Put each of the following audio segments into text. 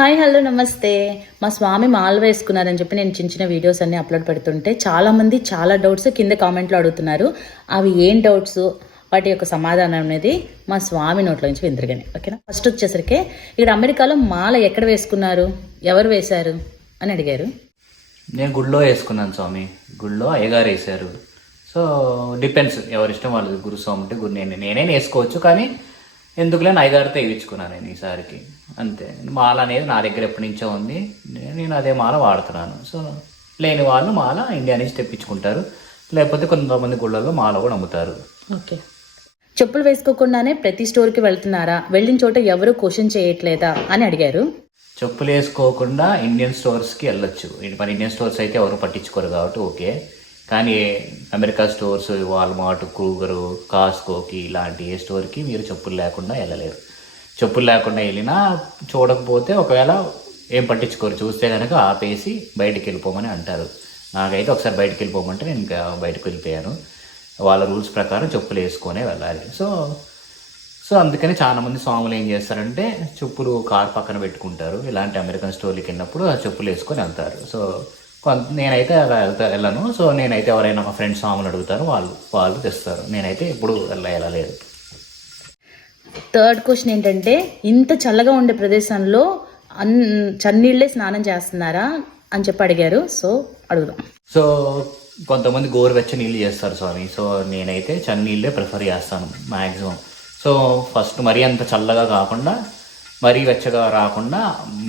Hi hello నమస్తే. మా స్వామి మాల వేసుకున్నారని చెప్పి నేను చిన్న చిన్న వీడియోస్ అన్ని అప్లోడ్ పెడుతుంటే చాలామంది చాలా డౌట్స్ కింద కామెంట్లో అడుగుతున్నారు. అవి ఏం డౌట్స్ వాటి యొక్క సమాధానం అనేది మా స్వామి నోట్లో నుంచి విందరగానే. ఓకేనా? ఫస్ట్ వచ్చేసరికి ఇక్కడ అమెరికాలో మాల ఎక్కడ వేసుకున్నారు? ఎవరు వేశారు? అని అడిగారు. నేను గుళ్ళో వేసుకున్నాను స్వామి. గుళ్ళో అయ్యగారు వేశారు. సో డిపెండ్స్ ఎవరిష్టం వాళ్ళు వాళ్ళది గురుస్వామి అంటే గురు నేను నేనే వేసుకోవచ్చు కానీ ఎందుకులే నా అయ్యగారితో వేయించుకున్నాను నేను ఈసారికి. అంతే. మాల అనేది నా దగ్గర ఎప్పటి నుంచో ఉంది. నేను నేను అదే మాల వాడుతున్నాను. సో లేని వాళ్ళు మాల ఇండియా నుంచి తెప్పించుకుంటారు. లేకపోతే కొంతమంది గుళ్ళల్లో మాల కూడా అమ్ముతారు. ఓకే. చెప్పులు వేసుకోకుండానే ప్రతి స్టోర్కి వెళ్తున్నారా? వెళ్ళిన చోట ఎవరు క్వశ్చన్ చేయట్లేదా అని అడిగారు. చెప్పులు వేసుకోకుండా ఇండియన్ స్టోర్స్కి వెళ్ళొచ్చు. మన ఇండియన్ స్టోర్స్ అయితే ఎవరు పట్టించుకోరు కాబట్టి ఓకే. కానీ అమెరికా స్టోర్స్ వాల్మార్ట్ క్రూగరు కాస్కోకి ఇలాంటి ఏ స్టోర్కి మీరు చెప్పులు లేకుండా వెళ్ళలేరు. చెప్పులు లేకుండా వెళ్ళినా చూడకపోతే ఒకవేళ ఏం పట్టించుకోరు. చూస్తే కనుక ఆపేసి బయటికి వెళ్ళిపోమని అంటారు. నాకైతే ఒకసారి బయటికి వెళ్ళిపోమంటే నేను ఇంకా బయటకు వెళ్ళిపోయాను. వాళ్ళ రూల్స్ ప్రకారం చెప్పులు వేసుకొనే వెళ్ళాలి. సో సో అందుకని చాలా మంది స్వాములు ఏం చేస్తారంటే చెప్పులు కార్ పక్కన పెట్టుకుంటారు. ఇలాంటి అమెరికన్ స్టోర్కి వెళ్ళినప్పుడు ఆ చెప్పులు వేసుకొని వెళ్తారు. సో నేనైతే అలా వెళ్తా వెళ్ళను. సో నేనైతే ఎవరైనా మా ఫ్రెండ్స్ స్వాములు అడుగుతారు వాళ్ళు వాళ్ళు తెస్తారు. నేనైతే ఎప్పుడు వెళ్ళ వెళ్ళలేదు థర్డ్ క్వశ్చన్ ఏంటంటే ఇంత చల్లగా ఉండే ప్రదేశంలో అన్ చన్నీళ్ళే స్నానం చేస్తున్నారా అని చెప్పి అడిగారు. సో అడుగుదాం. సో కొంతమంది గోరువెచ్చ నీళ్ళు చేస్తారు స్వామి. సో నేనైతే చన్నీళ్ళే ప్రిఫర్ చేస్తాను మ్యాక్సిమం సో ఫస్ట్ మరీ అంత చల్లగా కాకుండా మరీ వెచ్చగా రాకుండా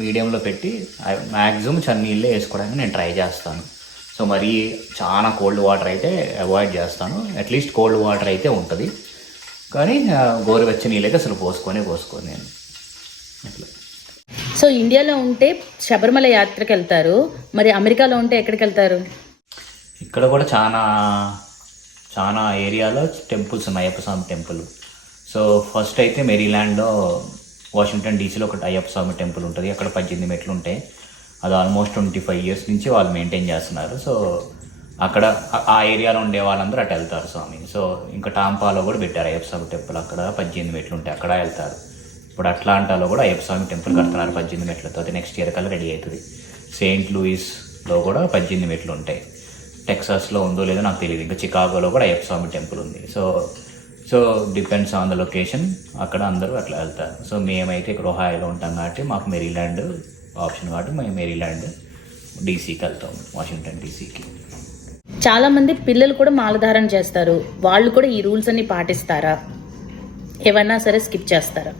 మీడియంలో పెట్టి మ్యాక్సిమం చన్నీళ్ళే వేసుకోవడానికి నేను ట్రై చేస్తాను. సో మరీ చాలా కోల్డ్ వాటర్ అయితే అవాయిడ్ చేస్తాను. అట్లీస్ట్ కోల్డ్ వాటర్ అయితే ఉంటుంది. కానీ గోరువెచ్చ నీళ్ళైతే అసలు పోసుకొనే పోసుకోను నేను. అట్లా. సో ఇండియాలో ఉంటే శబరిమల యాత్రకు వెళ్తారు. మరి అమెరికాలో ఉంటే ఎక్కడికి వెళ్తారు? ఇక్కడ కూడా చాలా చాలా ఏరియాలో టెంపుల్స్ ఉన్నాయి. Ayyappa Swami temple. So first అయితే మెరీల్యాండ్లో వాషింగ్టన్ డీసీలో ఒకటి అయ్యప్ప స్వామి టెంపుల్ ఉంటుంది. అక్కడ పద్దెనిమిది మెట్లు ఉంటాయి అది ఆల్మోస్ట్ ట్వంటీ ఫైవ్ ఇయర్స్ నుంచి వాళ్ళు మెయింటైన్ చేస్తున్నారు. సో అక్కడ ఆ- ఏరియాలో ఉండే వాళ్ళందరూ అటు వెళ్తారు స్వామి. సో ఇంకా టాంపాలో కూడా పెట్టారు అయ్యప్ప స్వామి టెంపుల్ అక్కడ పద్దెనిమిది మెట్లు ఉంటాయి అక్కడ వెళ్తారు. ఇప్పుడు అట్లాంటాలో కూడా అయ్యప్ప స్వామి టెంపుల్ కడుతున్నారు పద్దెనిమిది మెట్లతో అది నెక్స్ట్ ఇయర్ కల్లా రెడీ అవుతుంది. సెయింట్ లూయిస్లో కూడా పద్దెనిమిది మెట్లు ఉంటాయి. టెక్సాస్లో ఉందో లేదో నాకు తెలియదు ఇంకా చికాగోలో కూడా అయ్యప్ప స్వామి టెంపుల్ ఉంది. So so depends on the location అక్కడ అందరూ అట్లా వెళ్తారు. సో మేమైతే ఇక్కడ ఒహాయోలో ఉంటాం కాబట్టి మాకు మెరీల్యాండ్ ఆప్షన్ కాబట్టి మేము మెరీల్యాండ్ డీసీకి వెళ్తాం. వాషింగ్టన్ డీసీకి చాలా మంది పిల్లలు కూడా మాలధారణ చేస్తారు. వాళ్ళు కూడా ఈ రూల్స్ అన్ని పాటిస్తారా? ఏవన్నా సరే స్కిప్ చేస్తారా?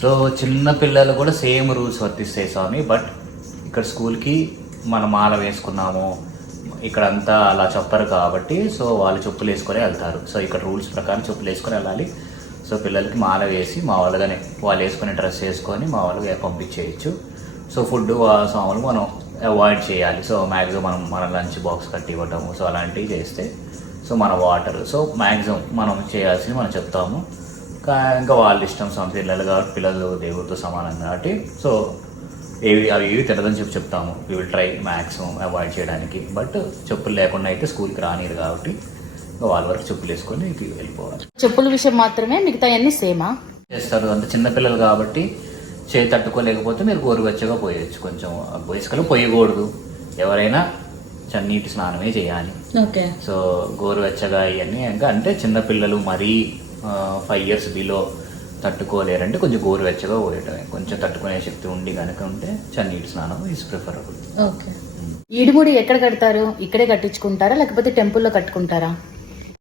సో చిన్న పిల్లలు కూడా సేమ్ రూల్స్ వర్తిస్తాయి స్వామి. బట్ ఇక్కడ స్కూల్కి మనం మాల వేసుకున్నాము. ఇక్కడ అంతా అలా చెప్పరు కాబట్టి సో వాళ్ళు చెప్పులు వేసుకొని వెళ్తారు. సో ఇక్కడ రూల్స్ ప్రకారం చెప్పులు వేసుకొని వెళ్ళాలి. సో పిల్లలకి మాల వేసి మా వాళ్ళగానే వాళ్ళు వేసుకునే డ్రెస్ వేసుకొని మా వాళ్ళు పంపించేయచ్చు. సో ఫుడ్ స్వాములు మనం అవాయిడ్ చేయాలి. సో మ్యాక్సిమం మనం మన లంచ్ బాక్స్ కట్టి ఇవ్వటము సో అలాంటివి చేస్తే సో మన వాటర్ సో మ్యాక్సిమం మనం చేయాల్సింది మనం చెప్తాము. కా- ఇంకా వాళ్ళ ఇష్టం సొంత పిల్లలు కాబట్టి పిల్లలు దేవుడితో సమానం కాబట్టి సో ఏవి అవి ఏవి తినదని చెప్పి చెప్తాము. We will try maximum avoid చేయడానికి. బట్ చెప్పులు లేకుండా అయితే స్కూల్కి రానిరు కాబట్టి వాళ్ళ వరకు చెప్పులు వేసుకొని వెళ్ళిపోవాలి. చెప్పుల విషయం మాత్రమే మిగతా అన్ని సేమా చేస్తారు. అంత చిన్నపిల్లలు కాబట్టి చేయి తట్టుకోలేకపోతే మీరు గోరువెచ్చగా పోయొచ్చు. కొంచెం ఇసుకలో పోయకూడదు. ఎవరైనా చన్నీటి స్నానమే చేయాలి. ఓకే. సో గోరువెచ్చగా ఇవన్నీ ఇంకా అంటే చిన్నపిల్లలు మరీ ఫైవ్ ఇయర్స్ బిలో తట్టుకోలేరంటే కొంచెం గోరువెచ్చగా పోయటమే. కొంచెం తట్టుకునే శక్తి ఉండి కనుక ఉంటే చన్నీటి స్నానం ఈజ్ ప్రిఫరబుల్. ఓకే. ఈడుముడి ఎక్కడ కడతారు? ఇక్కడే కట్టించుకుంటారా? లేకపోతే టెంపుల్లో కట్టుకుంటారా?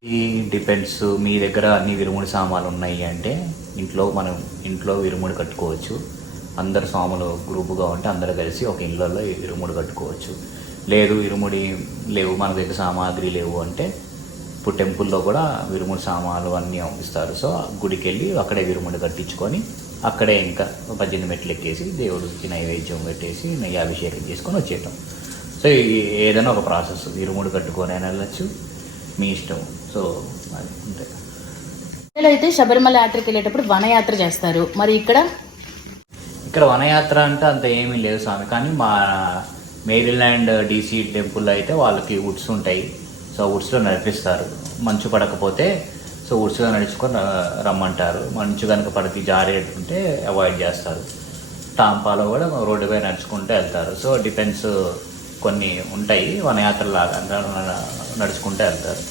ఈ డిపెండ్స్ మీ దగ్గర అన్ని విరుముడి సామాన్లు ఉన్నాయి అంటే ఇంట్లో మనం ఇంట్లో విరుముడి కట్టుకోవచ్చు. అందరు స్వాములు గ్రూపుగా ఉంటే అందరూ కలిసి ఒక ఇళ్ళల్లో ఈ విరుముడి కట్టుకోవచ్చు. లేదు ఇరుముడి లేవు మన దగ్గర సామాగ్రి లేవు అంటే ఇప్పుడు టెంపుల్లో కూడా విరుముడి సామాన్లు అన్నీ పంపిస్తారు సో గుడికి వెళ్ళి అక్కడే విరుముడి కట్టించుకొని అక్కడే ఇంకా పద్దెనిమిది మెట్లు ఎక్కేసి దేవుడికి నైవేద్యం పెట్టేసి నెయ్యి అభిషేకం చేసుకొని వచ్చేయటం. సో ఏదైనా ఒక ప్రాసెస్. ఇరుముడి కట్టుకొని అయినా వెళ్ళచ్చు. మీ ఇష్టం. సో అది అంతే. అయితే శబరిమల యాత్రకి వెళ్ళేటప్పుడు వనయాత్ర చేస్తారు. మరి ఇక్కడ? ఇక్కడ వనయాత్ర అంటే అంత ఏమీ లేదు స్వామి. కానీ మా మేరీల్యాండ్ డీసీ టెంపుల్లో అయితే వాళ్ళకి వుడ్స్ ఉంటాయి. సో వుడ్స్లో నడిపిస్తారు. మంచు పడకపోతే సో వుడ్స్లో నడుచుకొని రమ్మంటారు. మంచు కనుక పడితే జారేటుంటే అవాయిడ్ చేస్తారు. తాంపాలో కూడా రోడ్డు పై నడుచుకుంటూ వెళ్తారు. సో డిపెండ్స్ కొన్ని ఉంటాయి. వనయాత్రలాగా నడుచుకుంటూ వెళ్తారు.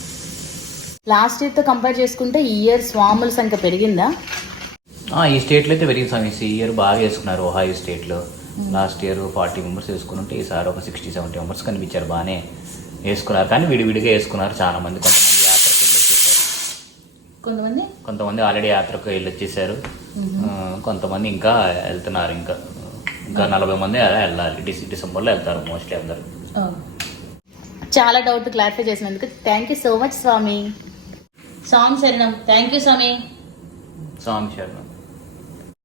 లాస్ట్ ఇయర్తో కంపేర్ చేసుకుంటే ఈ ఇయర్ స్వాముల సంఖ్య పెరిగిందా? ఈ స్టేట్లో అయితే వెరీ సమీస్ ఈ ఇయర్ బాగా వేసుకున్నారు ఓహాయో స్టేట్లో. లాస్ట్ ఇయర్ ఫార్టీ మెంబర్స్ వేసుకుని ఉంటే ఈసారి ఒక సిక్స్టీ సెవెంటీ మెంబర్స్ కనిపించారు. బాగానే వేసుకున్నారు. కానీ విడివిడిగా వేసుకున్నారు చాలా మంది కొంతమంది యాత్రకు వెళ్ళి వచ్చేసారు కొంతమంది? కొంతమంది ఆల్రెడీ యాత్రకు వెళ్ళి వచ్చేసారు కొంతమంది ఇంకా వెళ్తున్నారు. ఇంకా ఇంకా నలభై మంది అలా వెళ్ళాలి. డిస్ డిసెంబర్లో వెళ్తారు మోస్ట్లీ అందరు. చాలా డౌట్ క్లారిఫై చేసినందుకు thank you so much Swami. Song శరణం. Thank you Swami. స్వామి శరణం.